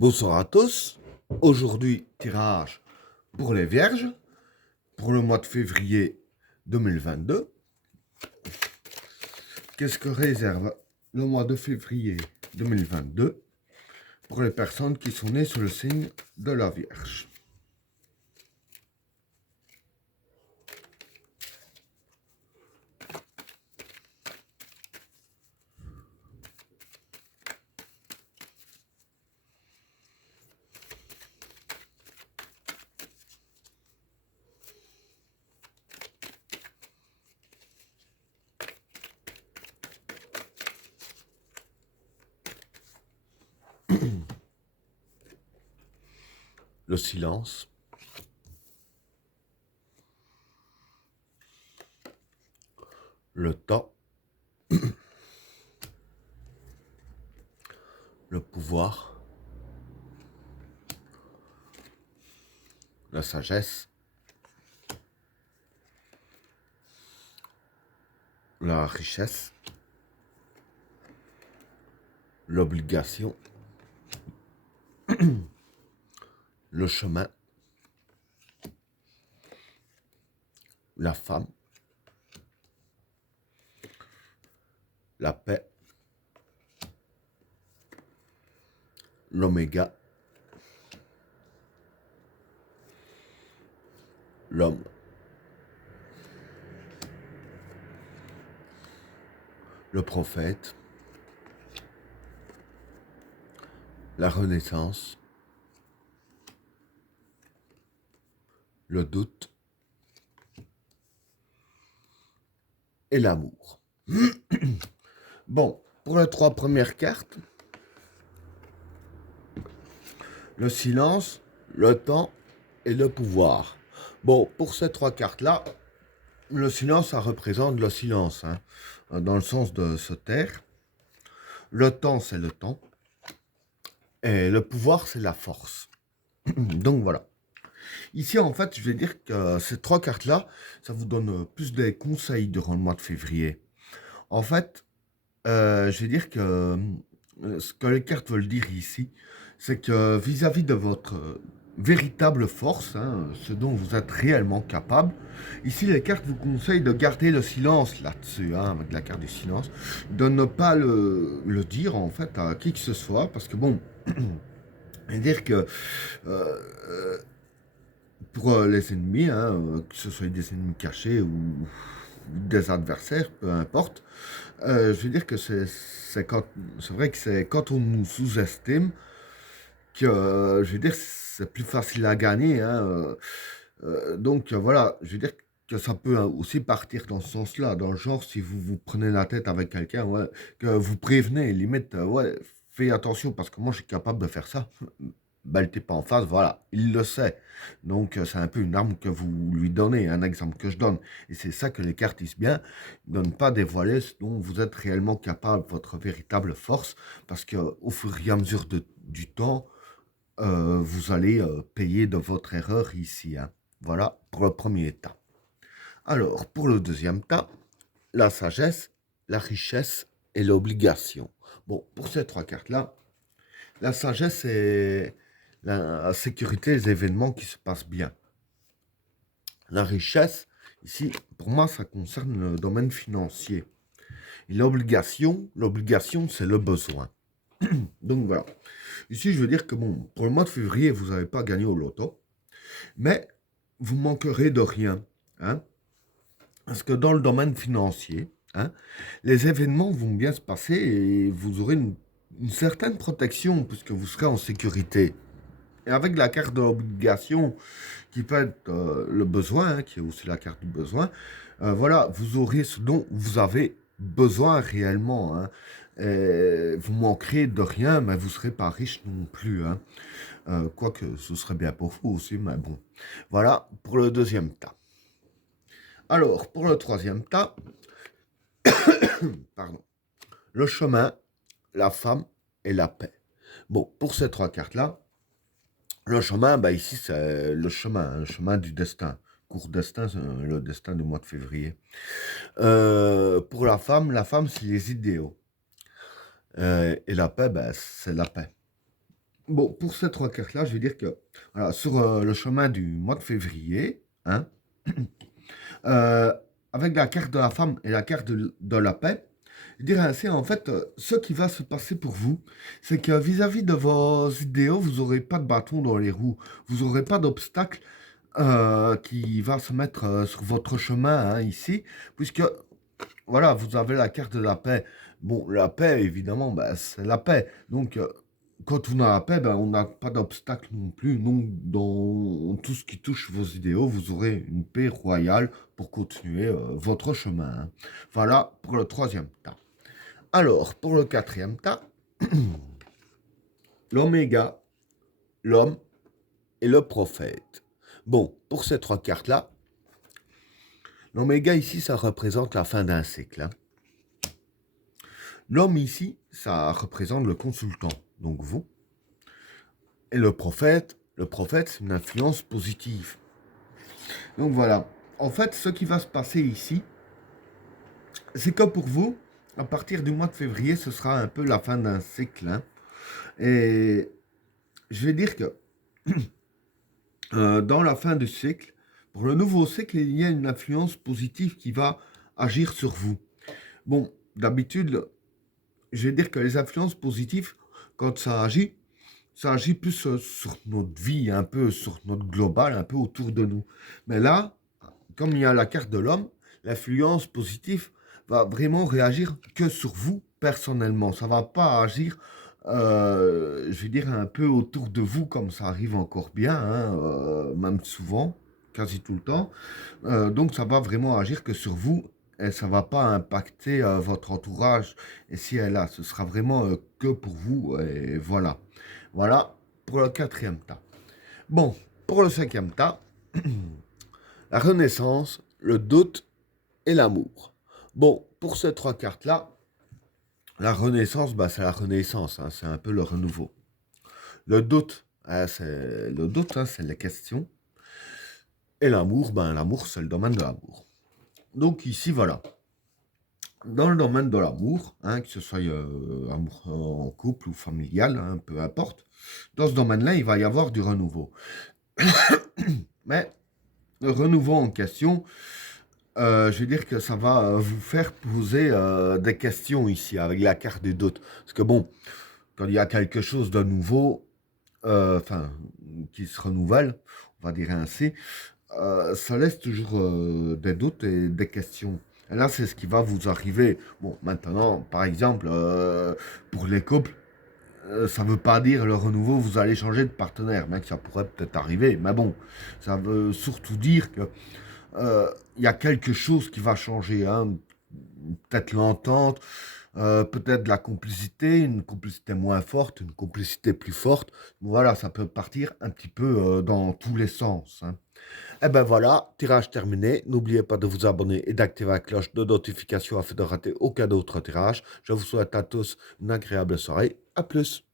Bonsoir à tous. Aujourd'hui, tirage pour les Vierges pour le mois de février 2022. Qu'est-ce que réserve le mois de février 2022 pour les personnes qui sont nées sous le signe de la Vierge? Le silence, le temps, le pouvoir, la sagesse, la richesse, l'obligation, le chemin, la femme, la paix, l'oméga, l'homme, le prophète, la renaissance, le doute et l'amour. Bon, pour les trois premières cartes, le silence, le temps et le pouvoir. Bon, pour ces trois cartes-là, le silence, ça représente le silence, hein, dans le sens de se taire. Le temps, c'est le temps. Et le pouvoir, c'est la force. Donc voilà. Ici, en fait, je vais dire que ces trois cartes-là, ça vous donne plus des conseils durant le mois de février. En fait, je vais dire que ce que les cartes veulent dire ici, c'est que vis-à-vis de votre véritable force, hein, ce dont vous êtes réellement capable, ici les cartes vous conseillent de garder le silence là-dessus, hein, avec la carte du silence, de ne pas le dire en fait à qui que ce soit, parce que bon, je veux dire que euh, pour les ennemis, hein, que ce soit des ennemis cachés ou des adversaires, peu importe, je veux dire que c'est vrai que c'est quand on nous sous-estime que, je veux dire, c'est plus facile à gagner, hein, donc voilà, je veux dire que ça peut aussi partir dans ce sens-là, dans le genre si vous vous prenez la tête avec quelqu'un, ouais, que vous prévenez, limite, ouais, fais attention parce que moi je suis capable de faire ça. Ben, t'es pas en face, voilà, il le sait. Donc, c'est un peu une arme que vous lui donnez, un exemple que je donne. Et c'est ça que les cartes disent bien, de ne pas dévoiler ce dont vous êtes réellement capable, votre véritable force, parce que au fur et à mesure du temps, vous allez payer de votre erreur ici, hein. Voilà pour le premier tas. Alors, pour le deuxième tas, la sagesse, la richesse et l'obligation. Bon, pour ces trois cartes-là, la sagesse, c'est la sécurité des événements qui se passent bien. La richesse, ici, pour moi, ça concerne le domaine financier. Et l'obligation, c'est le besoin. Donc voilà. Ici, je veux dire que bon, pour le mois de février, vous n'avez pas gagné au loto, mais vous manquerez de rien, hein, parce que dans le domaine financier, hein, les événements vont bien se passer et vous aurez une certaine protection puisque vous serez en sécurité. Et avec la carte de l'obligation, qui peut être le besoin, hein, qui est aussi la carte du besoin, voilà, vous aurez ce dont vous avez besoin réellement, hein. Et vous manquerez de rien, mais vous ne serez pas riche non plus, hein. Quoique ce serait bien pour vous aussi, mais bon. Voilà pour le deuxième tas. Alors, pour le troisième tas, pardon, le chemin, la femme et la paix. Bon, pour ces trois cartes-là, le chemin, bah ici, c'est le chemin du destin. Court destin, c'est le destin du mois de février. Pour la femme, c'est les idéaux. Et la paix, bah, c'est la paix. Bon, pour ces trois cartes-là, je vais dire que voilà, sur le chemin du mois de février, hein, euh, avec la carte de la femme et la carte de la paix, je dirais ainsi, en fait, ce qui va se passer pour vous, c'est que vis-à-vis de vos idéaux, vous n'aurez pas de bâton dans les roues, vous n'aurez pas d'obstacle qui va se mettre sur votre chemin hein, ici, puisque voilà, vous avez la carte de la paix. Bon, la paix, évidemment, ben, c'est la paix. Donc, quand on a la paix, ben, on n'a pas d'obstacle non plus. Donc, dans tout ce qui touche vos idéaux, vous aurez une paix royale pour continuer votre chemin. Hein. Voilà pour le troisième tas. Alors, pour le quatrième tas, l'oméga, l'homme et le prophète. Bon, pour ces trois cartes-là, l'oméga ici, ça représente la fin d'un cycle. Hein. L'homme ici, ça représente le consultant, donc vous. Et le prophète, c'est une influence positive. Donc voilà. En fait, ce qui va se passer ici, c'est que pour vous, à partir du mois de février, ce sera un peu la fin d'un cycle. Hein. Et je vais dire que dans la fin du cycle, pour le nouveau cycle, il y a une influence positive qui va agir sur vous. Bon, d'habitude, je vais dire que les influences positives, quand ça agit plus sur notre vie, un peu sur notre global, un peu autour de nous. Mais là, comme il y a la carte de l'homme, l'influence positive va vraiment réagir que sur vous personnellement. Ça va pas agir, je vais dire, un peu autour de vous, comme ça arrive encore bien, hein, même souvent, quasi tout le temps. Donc ça va vraiment agir que sur vous et ça va pas impacter votre entourage. Et si elle a, ce sera vraiment que pour vous. Et voilà. Voilà pour le quatrième tas. Bon, pour le cinquième tas, la renaissance, le doute et l'amour. Bon, pour ces trois cartes-là, la renaissance, bah, c'est la renaissance, hein, c'est un peu le renouveau. Le doute, c'est les questions. Et l'amour, ben, l'amour, c'est le domaine de l'amour. Donc ici, voilà. Dans le domaine de l'amour, hein, que ce soit amour en couple ou familial, hein, peu importe, dans ce domaine-là, il va y avoir du renouveau. Mais le renouveau en question, je veux dire que ça va vous faire poser des questions ici avec la carte du doute. Parce que bon, quand il y a quelque chose de nouveau, enfin, qui se renouvelle, on va dire ainsi, ça laisse toujours des doutes et des questions. Et là, c'est ce qui va vous arriver. Bon, maintenant, par exemple, pour les couples, ça ne veut pas dire le renouveau, vous allez changer de partenaire, mais que ça pourrait peut-être arriver. Mais bon, ça veut surtout dire que il y a quelque chose qui va changer. Hein. Peut-être l'entente, peut-être de la complicité, une complicité moins forte, une complicité plus forte. Voilà, ça peut partir un petit peu dans tous les sens. Hein. Et ben voilà, tirage terminé. N'oubliez pas de vous abonner et d'activer la cloche de notification afin de rater aucun autre tirage. Je vous souhaite à tous une agréable soirée. À plus.